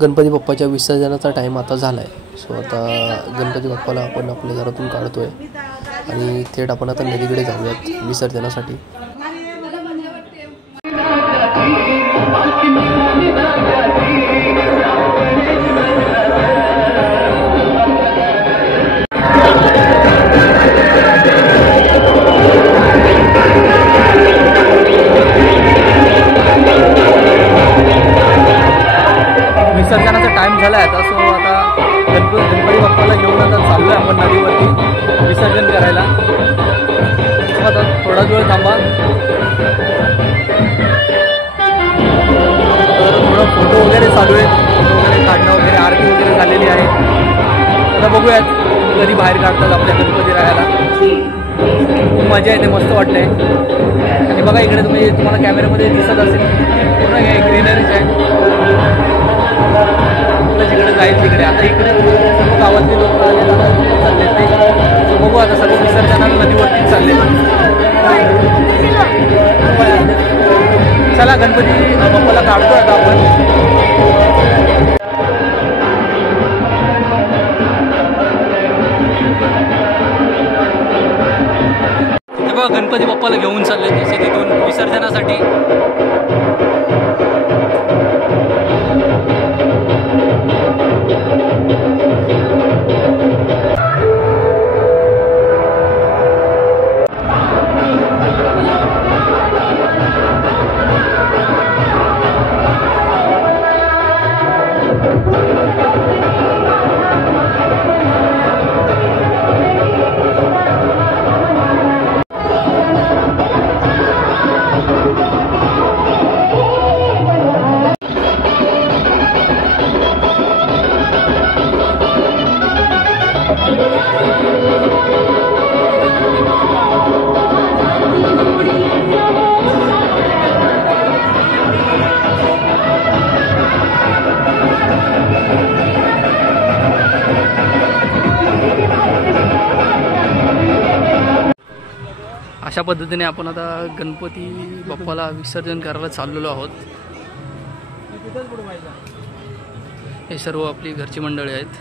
गणपती बाप्पाच्या विसर्जनाचा टाईम आता झाला आहे. सो आता गणपती बाप्पाला आपण आपल्या घरातून काढतो आहे आणि थेट आपण आता नदीकडे जाऊयात विसर्जनासाठी. विसर्जनाचा टाइम झाला आहे आता. सो आता गणपती बाप्पाला घेऊन आता चाललो आहे आपण नदीवरती विसर्जन करायला. आता थोडाच वेळ थांबा. तर थोडं फोटो वगैरे चालू आहे, फोटो वगैरे काढणं वगैरे, आरती वगैरे झालेली आहे. आता बघूयात कधी बाहेर काढतात आपल्या गणपती राहायला. खूप मजा येते, मस्त वाटतंय. आणि बघा इकडे तुम्हाला कॅमेऱ्यामध्ये दिसत असेल पूर्ण हे ग्रीनरीच आहे. जिकडे जाईल तिकडे आता इकडे सर्व गावातले लोक आले चालले ते. बघू आता सर्व विसर्जनाला नदीवरतीच चालले. चला गणपती बाप्पाला काढतो आता आपण. हे बघा गणपती बाप्पाला घेऊन चालले तसे तिथून विसर्जनासाठी. अशा पद्धतीने आपण आता गणपती बाप्पाला विसर्जन करायला चाललेलो आहोत. हे सर्व आपली घरची मंडळी आहेत.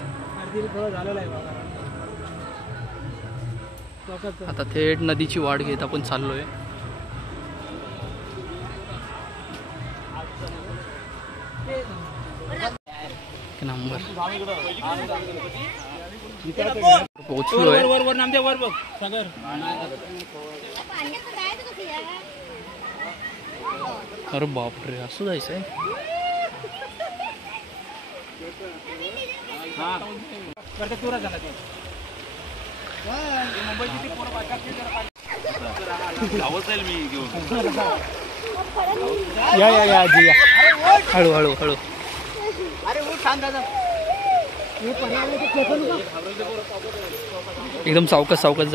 आता थेट नदीची वाट घेत आपण चाललोय. नंबर पोहोचलोय. अरे बापरे, असं जायचंय. या जी या. हळू हळू हळू. एकदम सावकाश सावकाश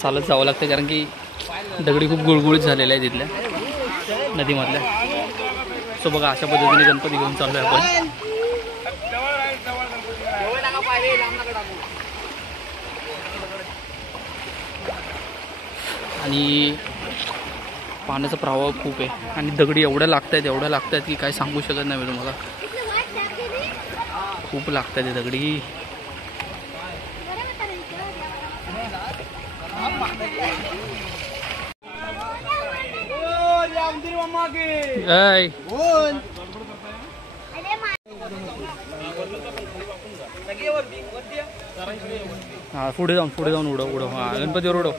चालत जावं लागतं कारण की दगडी खूप गुळगुळीत झालेल्या आहे तिथल्या नदीमधल्या. सो बघा अशा पद्धतीने गणपती घेऊन चाललोय आपण. आणि पाण्याचा प्रवाह खूप आहे आणि दगडी एवढ्या लागतायत की काय सांगू शकत नाही मी तुम्हाला. खूप लागतात ते दगडी. हा पुढे जाऊन उडव. हा गणपतीवर उडव.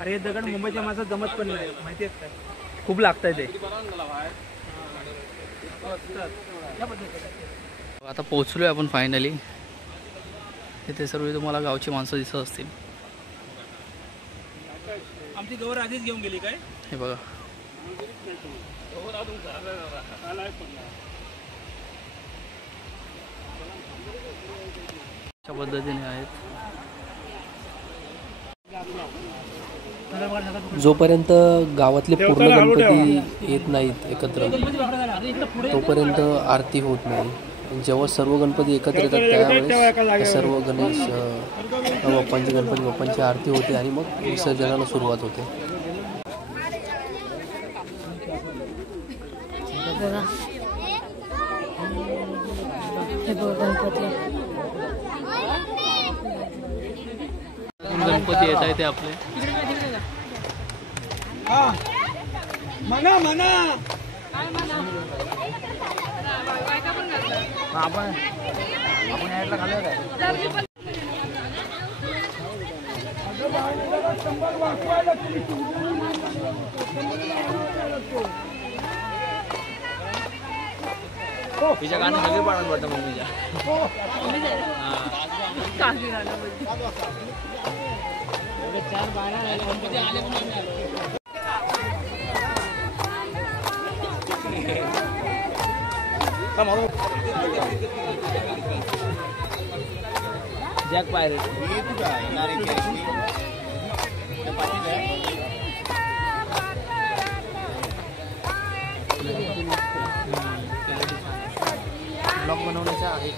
अरे दगड मुंबईच्या माणसात जमत पण नाही, माहिती आहे. खूप लागतंय ते. आता पोहोचलोय आपण फायनली. तिथे सर्व तुम्हाला गावची माणसं दिसत असतील. आमची गौर आधीच घेऊन गेली काय हे बघा. अशा पद्धतीने आहेत. जोपर्यंत गावातले पूर्ण गणपती येत नाहीत एकत्र तोपर्यंत आरती होत नाही. जेव्हा सर्व गणपती एकत्र येतात त्यावेळेस सर्व गणेश गणपती बाप्पांची आरती होते आणि मग विसर्जनाला सुरुवात होते. गणपती येत आहे ते आपले म्हणा आपण ऍडला घालूया काय तिच्या गाणं सगळे पाडत वाटतं मम्मीच्या चार बारा जॅक पायरेट ब्लॉग बनवण्याचा आहे.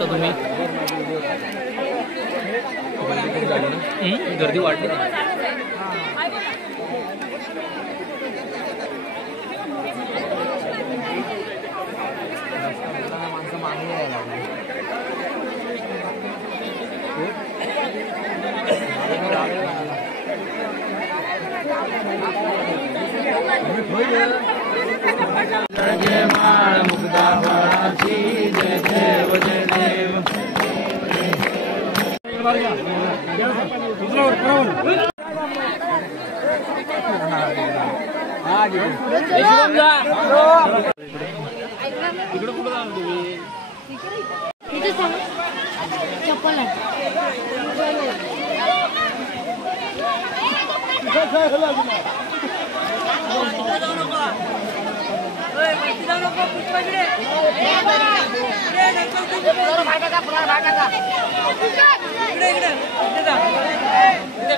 तुम्ही गर्दी वाढली माणसं मागे यायला लागली. जय माळ मुक्ता फळाची जय देव जय देव इकडे कुठं जाणार तुम्ही चप्पल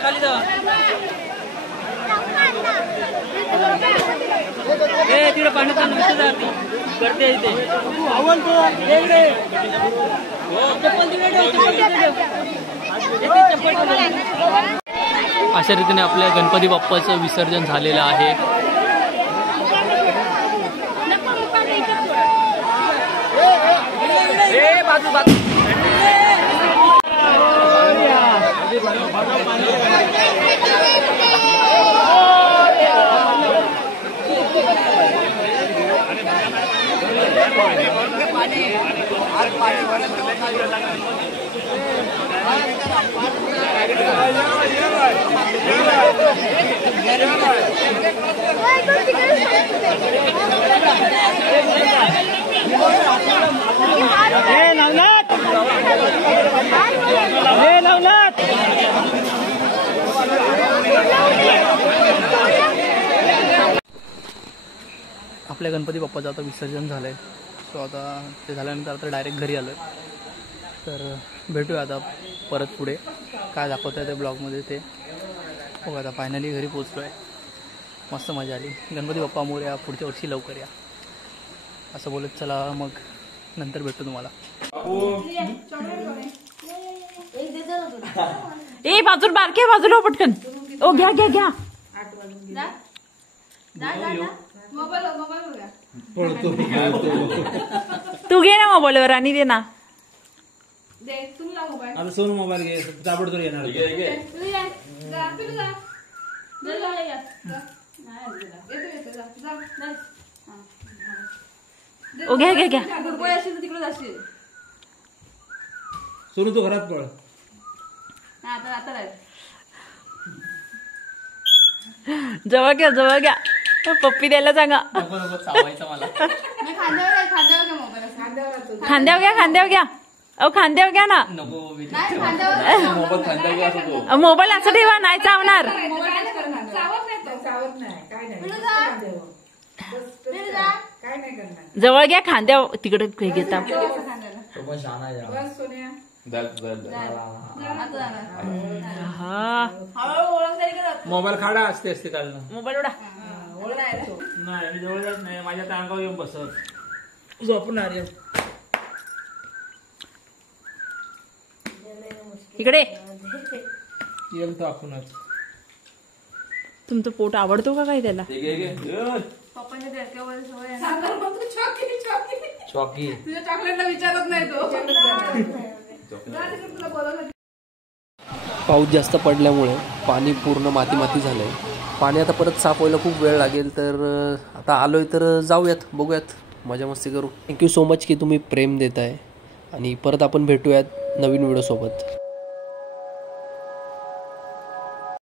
खाली जावा तिकडे पाण्यात करते इथे अशा रीतीने आपल्या गणपती बाप्पाचं विसर्जन झालेलं आहे. आपल्या गणपती बाप्पाचं आता विसर्जन झालंय. सो आता ते झाल्यानंतर आता डायरेक्ट घरी आलोय. तर भेटूया आता परत पुढे काय दाखवत आहे त्या ब्लॉगमध्ये ते बघा. आता फायनली घरी पोचलो आहे. मस्त मजा आली. गणपती बाप्पा मोरया, पुढच्या वर्षी लवकर या असं बोलत चला मग नंतर भेटतो तुम्हाला. ए बाजूला बारके बाजूला पटकन. ओ घ्या घ्या घ्या तू घे ना मोबाईलवर आणि दे ना. आता सोन मोबाईल घे ताबडतोब येणार. ओ घ्या घ्या घ्या सोनू तू घरात पळ. जवळ घ्या जवळ घ्या. पप्पी द्यायला सांगा. खांद्यावर घ्या खांद्यावर घ्या. अहो खांद्यावर घ्या ना. मोबाईल असं ठेवा नाही चावणार. जवळ घ्या खांद्यावर. तिकडे घेता हा मोबाईल काढा असते असते काढणं. मोबाईल उडा. नाही मी जवळ जात नाही, माझ्या त्या अंगावर येऊन बसत झोपणार. इकडे येईल तर आपणच. तुमचं पोट आवडतो का काही त्याला? चॉकी पाऊस जास्त पडल्यामुळे पाणी पूर्ण माती माती झालं आहे. पाणी आता परत साफ व्हायला खूप वेळ लागेल. तर आता आलो आहे तर जाऊयात, बघूयात, मजा मस्ती करू. थँक्यू सो मच की तुम्ही प्रेम देताय आणि परत आपण भेटूयात नवीन व्हिडिओसोबत.